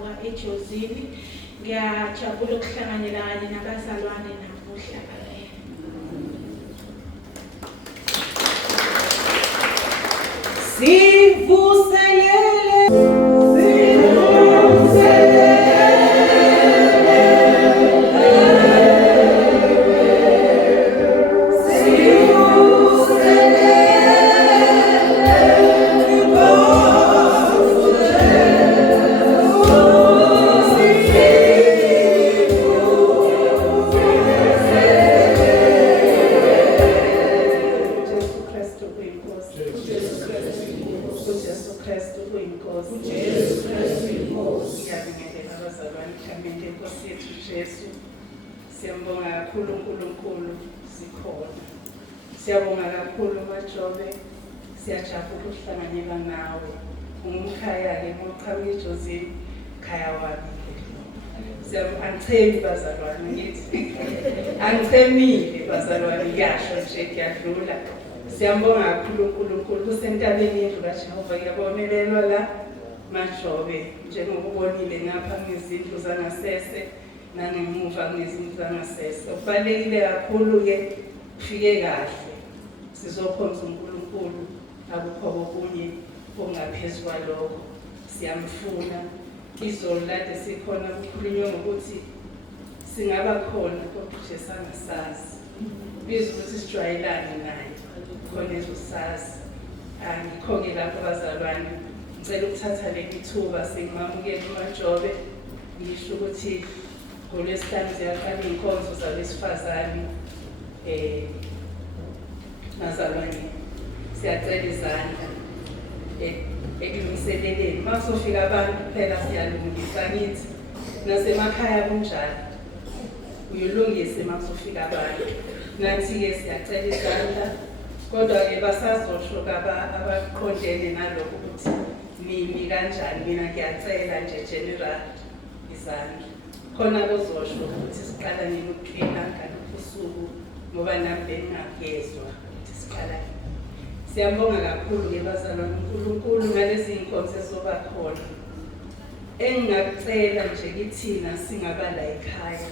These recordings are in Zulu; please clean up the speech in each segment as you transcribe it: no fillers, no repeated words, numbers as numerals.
ngisavuka ejozini. Ngiyajabula ukuhlanganyela kanye nabazalwane namuhla. Siyambonga kakhulu uNkulunkulu sikhona. Siyabonga kakhulu Majobe, siyajabula ukuhlanganyela nawe. Umkhaya-ke ngoqhamuka ejozini, khaya wami. Angichemi bazalwane ngithi. Angichemile bazalwane ngiyasho nje ngiyadlula. Siyambonga kakhulu uNkulunkulu kusentabeni indlu kaJehova kuyabonelelwa la Majobe njengoba ubonile ngapha ngezindlu zangasese. Nangemuva ngezindlu zangasese. Kubalulekile kakhulu-ke kufike kahle. Sizokhonza uNkulunkulu akukho okunye okungaphezu kwalokho. Siyamfuna. Izolo lade sikhona kukhulunywa ngokuthi singaba khona kodwa nje sangasazi. Bizwa ukuthi sijwayelane naye. Khona ezosazi. Ngikho-ke lapho bazalwane ngicela ukuthatha leli thuba singimamukele uMajobe. Ngisho ukuthi ngoLwesihlanu ziyaqala iy'nkonzo zabesifazane bazalwane siyacela izandla ekulungiseleleni. Uma kuzofika abantu kuphela siyalungisa ngithi nasemakhaya kunjalo uyilungise uma kuzofika abantu. Nathi-ke siyacela izandla kodwa-ke basazosho-ke abaqondene nalokho ukuthi nimi kanjani. Mina ngiyacela nje general izandla. Khona bozosho ukuthi siqala nini ukuphila usuku ngoba nami bengingagezwa ukuthi siqala. Siyabonga kakhulu-ke bazalwane uNkulunkulu ngalezi iy'nkonzo ezoba khona. Engingakucela nje kithina singabala ekhaya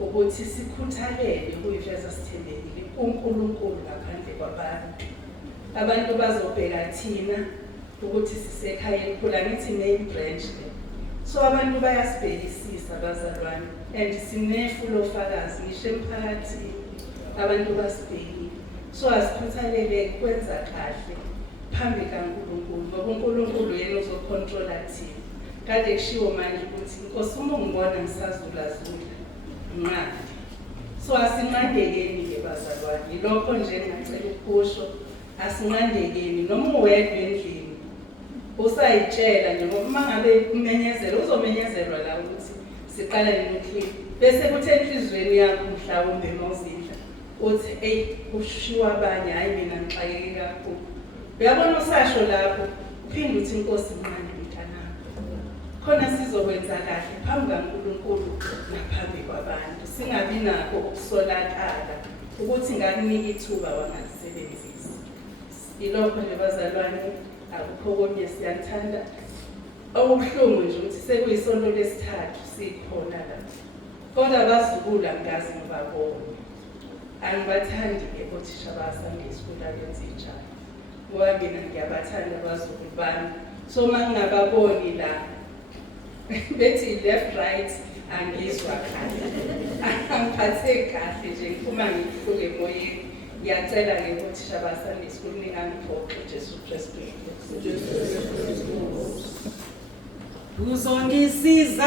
ukuthi sikhuthalele ukuyiveza sithembekile uNkulunkulu ngaphandle kwabantu. Abantu bazobheka thina ukuthi sisekhaya elikhulu, angithi main branch le. So abantu bayasibhekisisa bazalwane and sinefu lofakazi ngisho emphakathini abantu basibhekile. So asikhuthalele kwenza kahle phambi kaNkulunkulu ngoba uNkulunkulu yena uzocontrola thina. Kade kushiwo manje ukuthi Nkosi uma ungibona ngisazulazula nqadi. So asinqandekeni-ke bazalwane. Yilokho nje ngicela ukusho asinqandekeni noma uwedwa endlini. Usayitshela nje ngoba uma ngabe umenyezela uzomenyezelwa la ukuthi siqala nini bese kuthi enhlizweni yakho mhlawumbe mawuzidla uthi hey ushiwa abanye hayi mina ngixakeke kakhulu. Uyabona usasho lapho uphinde uthi Inkosi mncane mntanami. Khona sizokwenza kahle phambi kaNkulunkulu naphambi kwabantu. Singabi nakho ukusolakala ukuthi ngakunika ithuba wangalisebenzisi. Ilokho nje bazalwane. Akukho konye siyathanda. Okubuhlungu nje ukuthi sekuyisonto lesithathu sikhona la. Kodwa abazukulu angazi ngibabona. Angibathandi-ke othisha baSunday School abenza njalo. Ngoba mina ngiyabathanda abazukulu bami. So uma ngingababoni la bethi left right angizwa kahle. Angiphathe kahle nje ngiphuma ngikuhluke emoyeni. Ngiyacela-ke othisha baSunday School ningangiphoqi uJesu Kristu. Uzongisiza